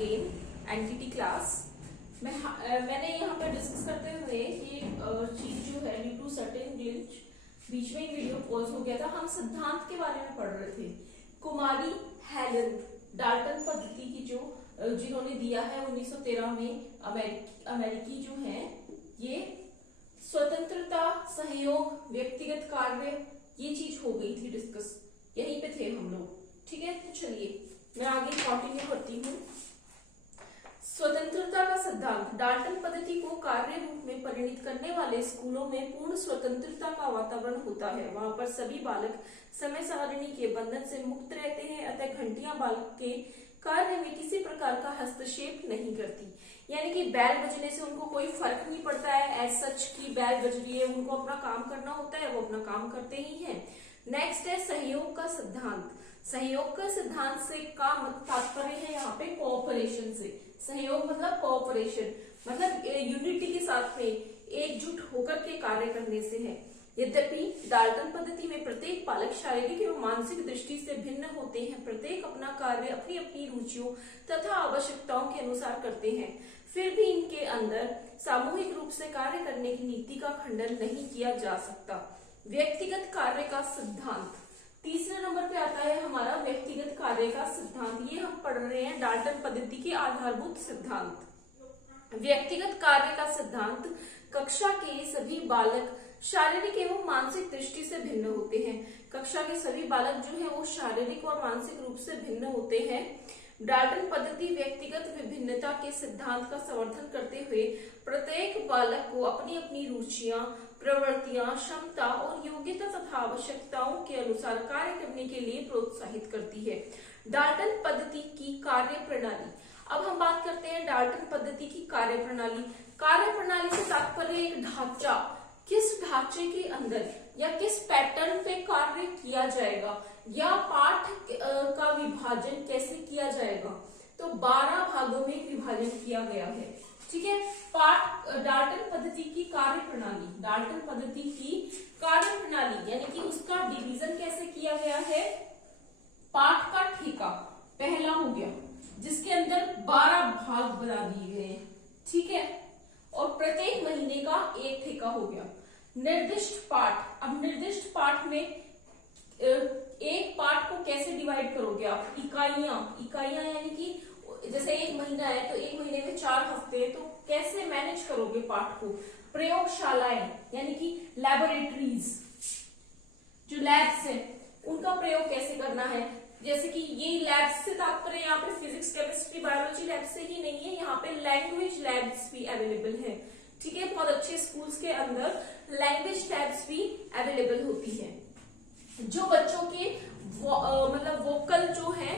Again entity class. मैंने यहाँ पर डिस्कस करते हुए ये चीज जो है ड्यू टू सर्टेन ग्लिच बीच में वीडियो पॉज हो गया था। हम सिद्धांत के बारे में पढ़ रहे थे। कुमारी हेलन डाल्टन पद्धति की जो जिन्होंने दिया है 1913 में अमेरिकी जो है ये स्वतंत्रता, सहयोग, व्यक्तिगत कार्य, ये चीज हो गई थी डिस्कस, यहीं पे थे हम लोग। ठीक है, तो चलिए मैं आगे कंटिन्यू करती हूँ। स्वतंत्रता का सिद्धांत डाल्टन पद्धति को कार्य रूप में परिणत करने वाले स्कूलों में पूर्ण स्वतंत्रता का वातावरण होता है। वहां पर सभी बालक समय सारणी के बंधन से मुक्त रहते हैं, अतः घंटियां बालक के कार्य में किसी प्रकार का हस्तक्षेप नहीं करती। यानी कि बैल बजने से उनको कोई फर्क नहीं पड़ता है एज सच की बैल बज रही है, उनको अपना काम करना होता है, वो अपना काम करते ही हैं। नेक्स्ट है सहयोग का सिद्धांत। सहयोग का सिद्धांत से का तात्पर्य है यहाँ पे कोऑपरेशन से। सहयोग मतलब कोऑपरेशन, मतलब यूनिटी के साथ में एकजुट होकर के कार्य करने से है। यद्यपि डाल्टन पद्धति में प्रत्येक बालक शारीरिक एवं मानसिक दृष्टि से भिन्न होते हैं, प्रत्येक अपना कार्य अपनी अपनी रुचियों तथा आवश्यकताओं के अनुसार करते हैं, फिर भी इनके अंदर सामूहिक रूप से कार्य करने की नीति का खंडन नहीं किया जा सकता। व्यक्तिगत कार्य का सिद्धांत तीसरे नंबर पे आता है हमारा व्यक्तिगत कार्य का सिद्धांत। ये हम पढ़ रहे हैं डाल्टन पद्धति के आधारभूत सिद्धांत। व्यक्तिगत कार्य का सिद्धांत कक्षा के सभी बालक शारीरिक एवं मानसिक दृष्टि से भिन्न होते हैं। कक्षा के सभी बालक जो है वो शारीरिक और मानसिक रूप से भिन्न होते हैं। डाल्टन पद्धति व्यक्तिगत विभिन्नता के सिद्धांत का समर्थन करते हुए प्रत्येक बालक को अपनी अपनी रुचियां, प्रवृत्तियां, क्षमता और योग्यता तथा आवश्यकताओं के अनुसार कार्य करने के लिए प्रोत्साहित करती है। डाल्टन पद्धति की कार्य प्रणाली। अब हम बात करते हैं डाल्टन पद्धति की कार्य प्रणाली। कार्य प्रणाली से तात्पर्य एक ढांचा, किस ढांचे के अंदर या किस पैटर्न पे कार्य किया जाएगा या पाठ का विभाजन कैसे किया जाएगा। तो 12 भागों में विभाजन किया गया है। ठीक है, पाठ डाल्टन पद्धति की कार्य प्रणाली, डाल्टन पद्धति की कार्य प्रणाली यानी कि उसका डिवीजन कैसे किया गया है। पाठ का ठेका पहला हो गया जिसके अंदर 12 भाग बना दिए गए हैं। ठीक है, और प्रत्येक महीने का एक ठेका हो गया। निर्दिष्ट पाठ, अब निर्दिष्ट पाठ में एक पाठ को कैसे डिवाइड करोगे आप, इकाइयां यानी कि जैसे एक महीना है तो एक महीने में 4 हफ्ते हैं, तो कैसे मैनेज करोगे पाठ को। प्रयोगशालाएं यानी कि लैबोरेटरीज, जो लैब्स है उनका प्रयोग कैसे करना है। जैसे कि ये लैब्स से तात्पर्य यहाँ पे फिजिक्स, केमिस्ट्री, बायोलॉजी लैब से ही नहीं है, यहाँ पे लैंग्वेज लैब्स भी अवेलेबल है। ठीक है, बहुत अच्छे स्कूल्स के अंदर लैंग्वेज लैब्स भी अवेलेबल होती है। जो बच्चों के मतलब वोकल जो है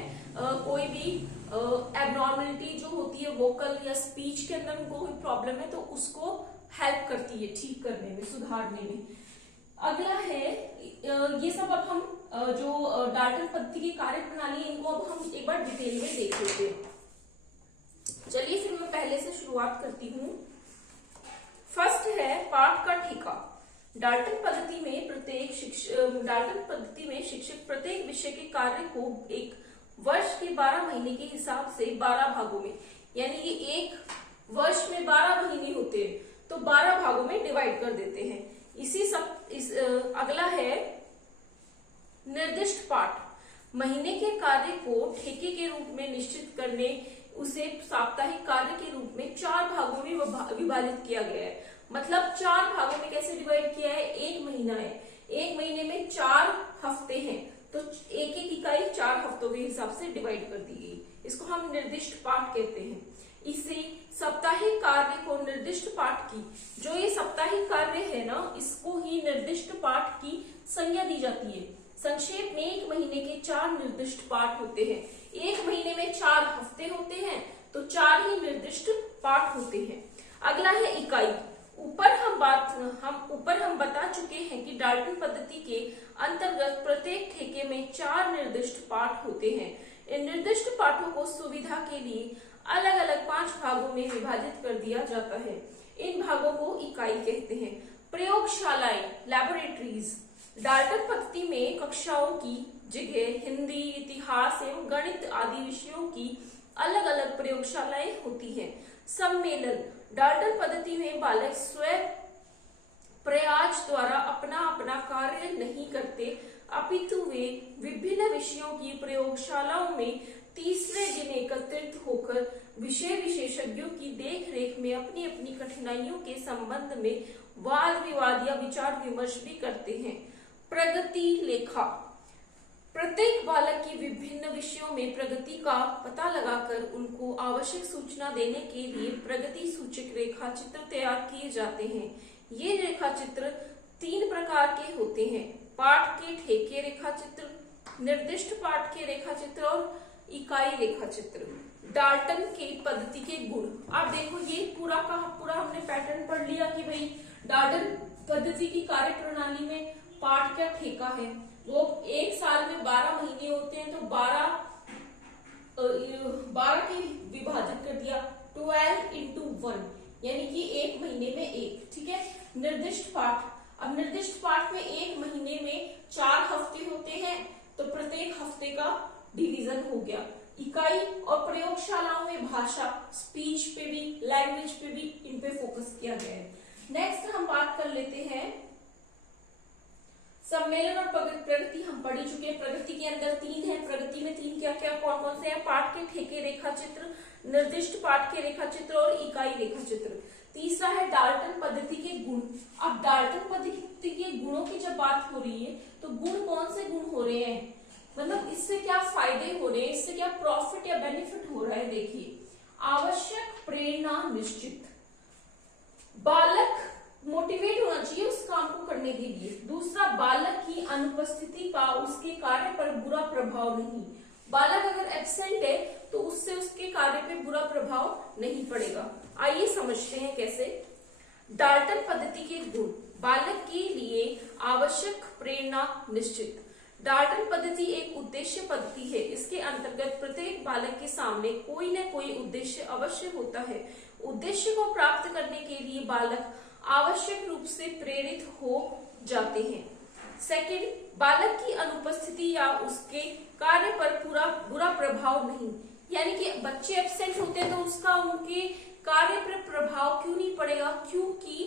कोई भी एबनॉर्मलिटी जो होती है वोकल या स्पीच के अंदर उनको कोई प्रॉब्लम है तो उसको हेल्प करती है ठीक करने में, सुधारने में। अगला है ये सब अब हम जो डाल्टन पद्धति की कार्य प्रणाली इनको अब हम एक बार डिटेल में देख लेते हैं। चलिए फिर मैं पहले से शुरुआत करती हूँ। फर्स्ट है पाठ का ठेका। डाल्टन पद्धति में शिक्षक प्रत्येक विषय के कार्य को एक वर्ष के 12 महीने के हिसाब से 12 भागों में, यानी कि एक वर्ष में 12 महीने होते हैं तो 12 भागों में डिवाइड कर देते हैं। अगला है निर्दिष्ट पाठ। महीने के कार्य को ठेके के रूप में निश्चित करने उसे साप्ताहिक कार्य के रूप में 4 भागों में विभाजित किया गया है। मतलब 4 भागों में कैसे डिवाइड किया है। एक महीना है, एक महीने में 4 हफ्ते हैं तो एक एक इकाई 4 हफ्तों के हिसाब से डिवाइड कर दी गई, इसको हम निर्दिष्ट पाठ कहते हैं। इसी साप्ताहिक कार्य को निर्दिष्ट पाठ की, जो ये साप्ताहिक कार्य है ना, इसको ही निर्दिष्ट पाठ की संज्ञा दी जाती है। संक्षेप में एक महीने के 4 निर्दिष्ट पाठ होते हैं। एक महीने में 4 हफ्ते होते हैं तो 4 ही निर्दिष्ट पाठ होते हैं। अगला है इकाई। ऊपर हम बता चुके हैं कि डाल्टन पद्धति के अंतर्गत प्रत्येक ठेके में 4 निर्दिष्ट पाठ होते हैं। इन निर्दिष्ट पाठों को सुविधा के लिए अलग अलग 5 भागों में विभाजित कर दिया जाता है। इन भागों को इकाई कहते हैं। प्रयोगशालाएं, लैबोरेटरीज। डाल्टन पद्धति में कक्षाओं की जगह हिंदी, इतिहास एवं गणित आदि विषयों की अलग अलग प्रयोगशालाएं होती हैं। सम्मेलन, डाल्टन पद्धति में बालक स्वयं प्रयास द्वारा अपना अपना कार्य नहीं करते, अपितु वे विभिन्न विषयों की प्रयोगशालाओं में तीसरे दिन एकत्रित होकर विषय विशेषज्ञों की देखरेख में अपनी अपनी कठिनाइयों के संबंध में वाद विवाद या विचार विमर्श भी करते हैं। प्रगति लेखा, प्रत्येक बालक की विभिन्न विषयों में प्रगति का पता लगाकर उनको आवश्यक सूचना देने के लिए प्रगति सूचक रेखा चित्र तैयार किए जाते हैं। ये रेखा चित्र 3 प्रकार के होते हैं: पाठ के ठेके रेखा चित्र, निर्दिष्ट पाठ के रेखा चित्र और इकाई रेखा चित्र। डाल्टन की पद्धति के गुण, आप देखो ये पूरा का पूरा हमने पैटर्न पढ़ लिया कि भाई डाल्टन पद्धति की कार्य प्रणाली में पाठ का ठेका है, वो एक साल में 12 महीने होते हैं, तो 12 के विभाजित कर दिया, 12 into 1, यानी कि एक महीने में एक। ठीक है, निर्दिष्ट पाठ, अब निर्दिष्ट पाठ में एक महीने में 4 हफ्ते होते हैं, तो प्रत्येक हफ्ते का डिवीजन हो गया। इकाई और प्रयोगशालाओं में भाषा, स्पीच पे भी, लैंग्वेज पे भी, इन पे फोकस किया गया है। नेक्स्ट हम बात कर लेते हैं सम्मेलन और प्रगति। हम पढ़ चुके हैं, प्रगति के अंदर 3 है। प्रगति में 3 क्या क्या कौन कौन से हैं? पाठ के ठेके रेखा चित्र, निर्दिष्ट पाठ के रेखा चित्र और इकाई रेखा चित्र। तीसरा है डाल्टन पद्धति के गुण। अब डाल्टन पद्धति के गुणों की जब बात हो रही है, तो गुण कौन से गुण हो रहे हैं, मतलब इससे क्या फायदे हो रहे हैं, इससे क्या प्रॉफिट या बेनिफिट हो रहा है। देखिए, आवश्यक प्रेरणा निश्चित, बालक मोटिवेट होना चाहिए उस काम को करने के लिए। दूसरा, बालक की अनुपस्थिति का उसके कार्य पर बुरा प्रभाव नहीं, बालक अगर एब्सेंट है तो उससे उसके कार्य पे बुरा प्रभाव नहीं पड़ेगा। आइए समझते हैं कैसे। डाल्टन पद्धति के गुण, बालक के लिए आवश्यक प्रेरणा निश्चित। डाल्टन पद्धति एक उद्देश्य पद्धति है। इसके अंतर्गत प्रत्येक बालक के सामने कोई न कोई उद्देश्य अवश्य होता है। उद्देश्य को प्राप्त करने के लिए बालक आवश्यक रूप से प्रेरित हो जाते हैं। सेकंड, बालक की अनुपस्थिति या उसके कार्य पर बुरा प्रभाव नहीं, यानी कि बच्चे एब्सेंट होते हैं तो उसका उनके कार्य पर प्रभाव क्यों नहीं पड़ेगा, क्योंकि